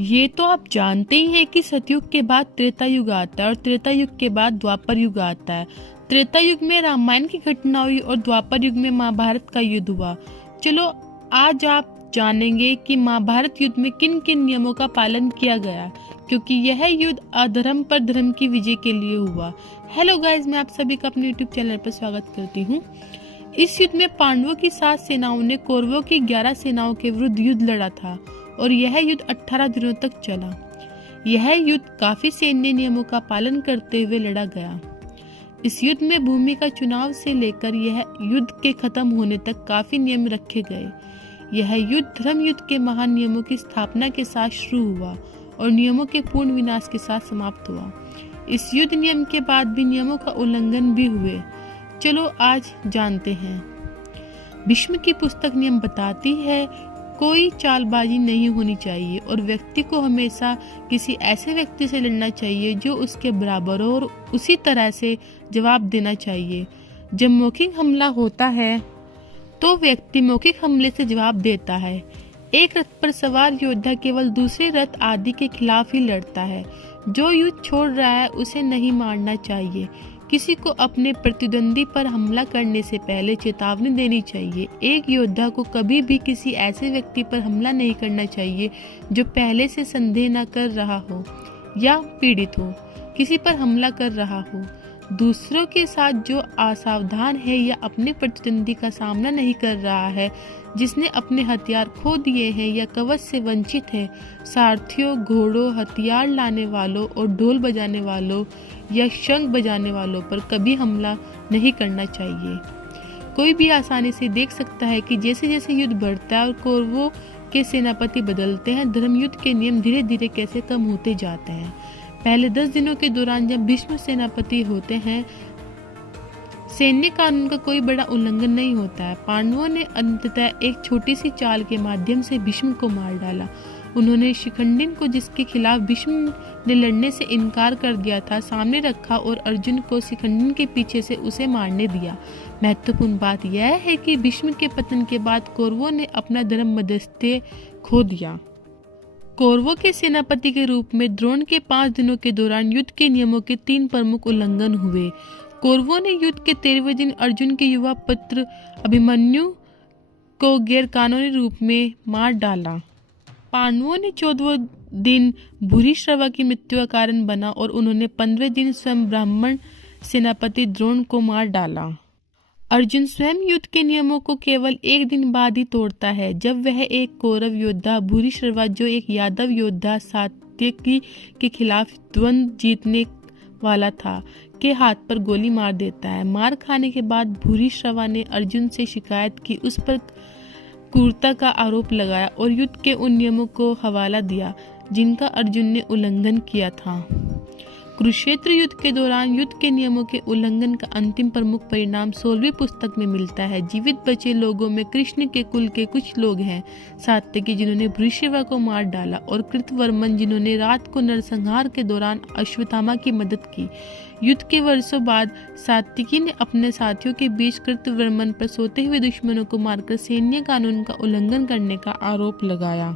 ये तो आप जानते ही हैं कि सतयुग के बाद त्रेता युग आता है और त्रेता युग के बाद द्वापर युग आता है। त्रेता युग में रामायण की घटना हुई और द्वापर युग में महाभारत का युद्ध हुआ। चलो आज आप जानेंगे कि महाभारत युद्ध में किन किन नियमों का पालन किया गया, क्योंकि यह युद्ध अधर्म पर धर्म की विजय के लिए हुआ। हेलो गाइज, मैं आप सभी का अपने यूट्यूब चैनल पर स्वागत करती हूँ। इस युद्ध में पांडवों की 7 सेनाओं ने कौरवों की 11 सेनाओं के विरुद्ध युद्ध लड़ा था और यह युद्ध 18 दिनों तक चला। यह युद्ध काफी सैन्य नियमों का पालन करते हुए लड़ा गया। इस युद्ध में भूमि का चुनाव से लेकर यह युद्ध के खत्म होने तक काफी नियम रखे गए। यह युद्ध धर्म युद्ध के महान नियमों की स्थापना के साथ शुरू हुआ और नियमों के पूर्ण विनाश के साथ समाप्त हुआ। इस युद्ध नियम के बाद भी नियमों का उल्लंघन भी हुए। चलो आज जानते हैं। भीष्म की पुस्तक नियम बताती है कोई चालबाजी नहीं होनी चाहिए और व्यक्ति को हमेशा किसी ऐसे व्यक्ति से लड़ना चाहिए जो उसके बराबर हो और उसी तरह से जवाब देना चाहिए। जब मौखिक हमला होता है तो व्यक्ति मौखिक हमले से जवाब देता है। एक रथ पर सवार योद्धा केवल दूसरे रथ आदि के खिलाफ ही लड़ता है। जो युद्ध छोड़ रहा है उसे नहीं मारना चाहिए। किसी को अपने प्रतिद्वंदी पर हमला करने से पहले चेतावनी देनी चाहिए। एक योद्धा को कभी भी किसी ऐसे व्यक्ति पर हमला नहीं करना चाहिए जो पहले से संदेह न कर रहा हो या पीड़ित हो, किसी पर हमला कर रहा हो। दूसरों के साथ जो असावधान है या अपने प्रतिद्वंदी का सामना नहीं कर रहा है, जिसने अपने हथियार खो दिए हैं या कवच से वंचित है, सारथियों, घोड़ों, हथियार लाने वालों और ढोल बजाने वालों या शंख बजाने वालों पर कभी हमला नहीं करना चाहिए। कोई भी आसानी से देख सकता है कि जैसे जैसे युद्ध बढ़ता है और कौरवों के सेनापति बदलते हैं, धर्मयुद्ध के नियम धीरे धीरे कैसे कम होते जाते हैं। पहले 10 दिनों के दौरान जब भीष्म सेनापति होते हैं, सैन्य कानून का कोई बड़ा उल्लंघन नहीं होता है। पांडवों ने अंततः एक छोटी सी चाल के माध्यम से भीष्म को मार डाला। उन्होंने शिखंडिन को, जिसके खिलाफ भीष्म ने लड़ने से इनकार कर दिया था, सामने रखा और अर्जुन को शिखंडिन के पीछे से उसे मारने दिया। महत्वपूर्ण बात यह है कि भीष्म के पतन के बाद कौरवों ने अपना धर्म मध्यस्थ्य खो दिया। कौरवों के सेनापति के रूप में द्रोण के 5 दिनों के दौरान युद्ध के नियमों के 3 प्रमुख उल्लंघन हुए। कौरवों ने युद्ध के 13वें दिन अर्जुन के युवा पुत्र अभिमन्यु को गैरकानूनी रूप में मार डाला। पांडवों ने 14वें दिन भूरिश्रवा की मृत्यु का कारण बना और उन्होंने 15वें दिन स्वयं ब्राह्मण सेनापति द्रोण को मार डाला। अर्जुन स्वयं युद्ध के नियमों को केवल 1 दिन बाद ही तोड़ता है, जब वह एक कौरव योद्धा भूरिश्रवा, जो एक यादव योद्धा सात्यकी के खिलाफ द्वंद्व जीतने वाला था, के हाथ पर गोली मार देता है। मार खाने के बाद भूरिश्रवा ने अर्जुन से शिकायत की, उस पर क्रूरता का आरोप लगाया और युद्ध के उन नियमों को हवाला दिया जिनका अर्जुन ने उल्लंघन किया था। कुरुक्षेत्र युद्ध के दौरान युद्ध के नियमों के उल्लंघन का अंतिम प्रमुख परिणाम 16वीं पुस्तक में मिलता है। जीवित बचे लोगों में कृष्ण के कुल के कुछ लोग हैं, सात्यकी जिन्होंने भूरिश्रवा को मार डाला और कृतवर्मन जिन्होंने रात को नरसंहार के दौरान अश्वत्थामा की मदद की। युद्ध के वर्षों बाद सात्यकी ने अपने साथियों के बीच कृतवर्मन पर सोते हुए दुश्मनों को मारकर सैन्य कानून का उल्लंघन करने का आरोप लगाया।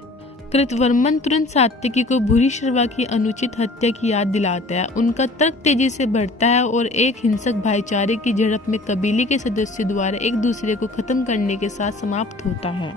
कृतवर्मन तुरंत सात्यकी को भूरिश्रवा की अनुचित हत्या की याद दिलाता है। उनका तर्क तेजी से बढ़ता है और एक हिंसक भाईचारे की झड़प में कबीले के सदस्यों द्वारा एक दूसरे को खत्म करने के साथ समाप्त होता है।